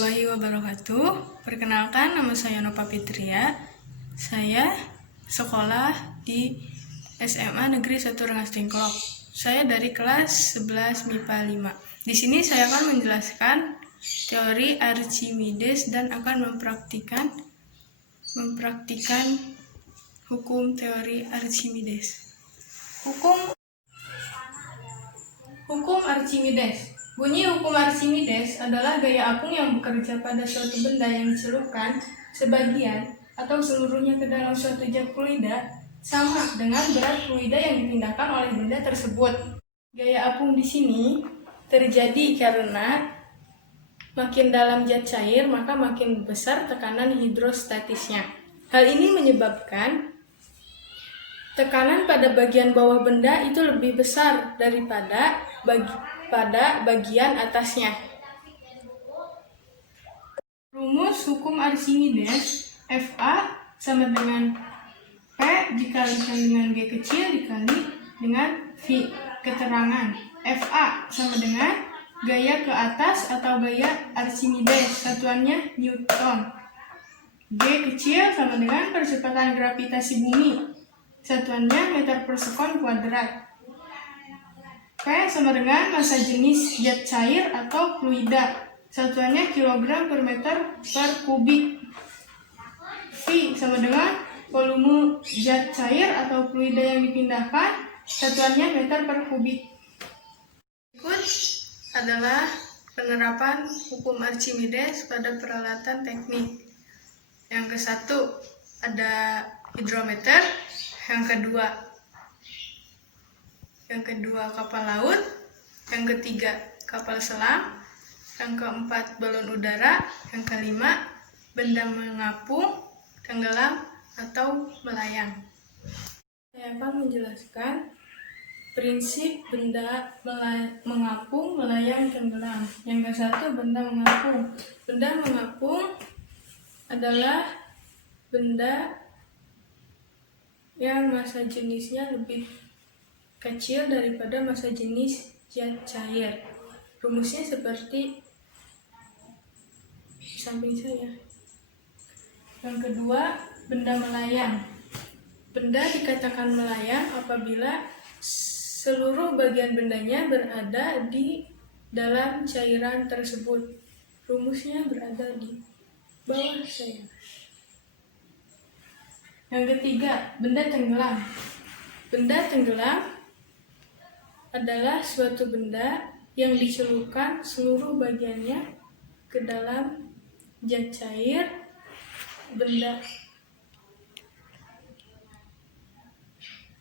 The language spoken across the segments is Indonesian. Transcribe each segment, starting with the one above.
warahmatullahi wabarakatuh. Perkenalkan, nama saya Nova Fitria. Saya sekolah di SMA Negeri 1 Rengas Dengklok. Saya dari kelas 11 MIPA 5. Di sini saya akan menjelaskan teori Archimedes dan akan mempraktikkan hukum teori Archimedes. Hukum Archimedes. Bunyi hukum Archimedes adalah gaya apung yang bekerja pada suatu benda yang dicelupkan sebagian atau seluruhnya ke dalam suatu jak fluida sama dengan berat fluida yang dipindahkan oleh benda tersebut. Gaya apung di sini terjadi karena makin dalam zat cair maka makin besar tekanan hidrostatisnya. Hal ini menyebabkan tekanan pada bagian bawah benda itu lebih besar daripada pada bagian atasnya. Rumus hukum Archimedes, Fa sama dengan P dikalikan dengan G kecil dikali dengan V. Keterangan Fa sama dengan gaya ke atas atau gaya Archimedes, satuannya Newton. G kecil sama dengan percepatan gravitasi bumi, satuannya meter per sekon kuadrat. P sama dengan massa jenis zat cair atau fluida, satuannya kilogram per meter per kubik. V sama dengan volume zat cair atau fluida yang dipindahkan, satuannya meter per kubik. Berikut adalah penerapan hukum Archimedes pada peralatan teknik. Yang ke satu ada hidrometer, yang kedua kapal laut, yang ketiga kapal selam, yang keempat balon udara, yang kelima benda mengapung, tenggelam atau melayang. Saya akan menjelaskan prinsip benda mengapung, melayang, tenggelam. Yang ke satu benda mengapung. Benda mengapung adalah benda yang massa jenisnya lebih kecil daripada massa jenis zat cair. Rumusnya seperti samping saya. Yang kedua, benda melayang. Benda dikatakan melayang apabila seluruh bagian bendanya berada di dalam cairan tersebut. Rumusnya berada di bawah saya. Yang ketiga, benda tenggelam. Benda tenggelam adalah suatu benda yang dicelupkan seluruh bagiannya ke dalam zat cair benda.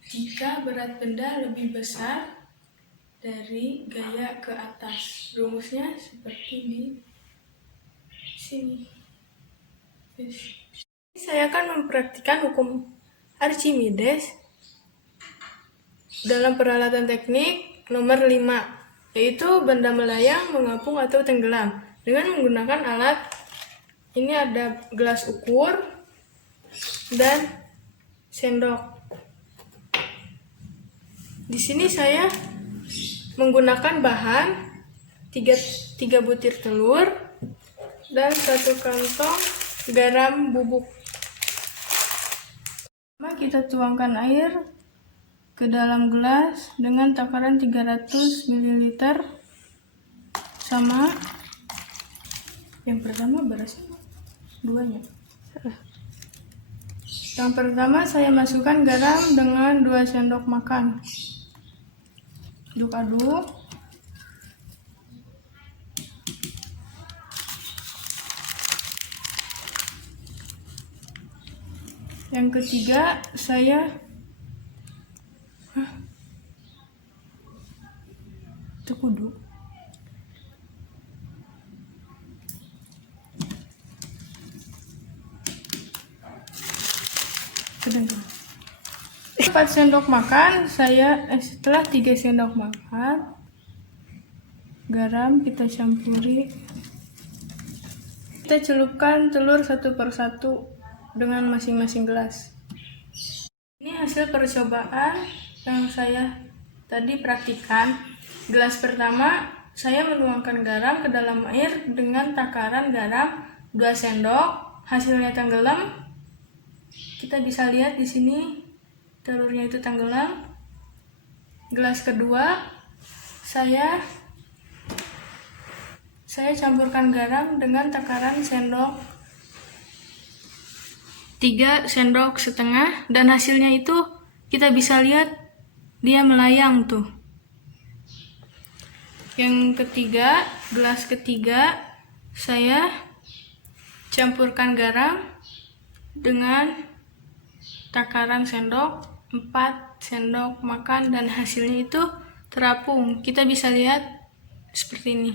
Jika berat benda lebih besar dari gaya ke atas. Rumusnya seperti di sini. Saya akan mempraktikkan hukum Archimedes dalam peralatan teknik nomor 5, yaitu benda melayang, mengapung atau tenggelam. Dengan menggunakan alat, ini ada gelas ukur dan sendok. Di sini saya menggunakan bahan 3 butir telur dan 1 kantong garam bubuk. Kita tuangkan air ke dalam gelas dengan takaran 300 ml sama yang pertama berasnya duanya. Yang pertama saya masukkan garam dengan 2 sendok makan. Aduk-aduk. Yang ketiga saya kudu. Setelah 4 sendok makan setelah 3 sendok makan garam kita campuri. Kita celupkan telur satu persatu dengan masing-masing gelas. Ini hasil percobaan yang saya tadi praktikkan. Gelas pertama saya menuangkan garam ke dalam air dengan takaran garam 2 sendok. Hasilnya tenggelam. Kita bisa lihat di sini telurnya itu tenggelam. Gelas kedua, saya campurkan garam dengan takaran 3 sendok setengah, dan hasilnya itu kita bisa lihat dia melayang tuh. Yang ketiga, gelas ketiga, saya campurkan garam dengan takaran 4 sendok makan, dan hasilnya itu terapung. Kita bisa lihat seperti ini.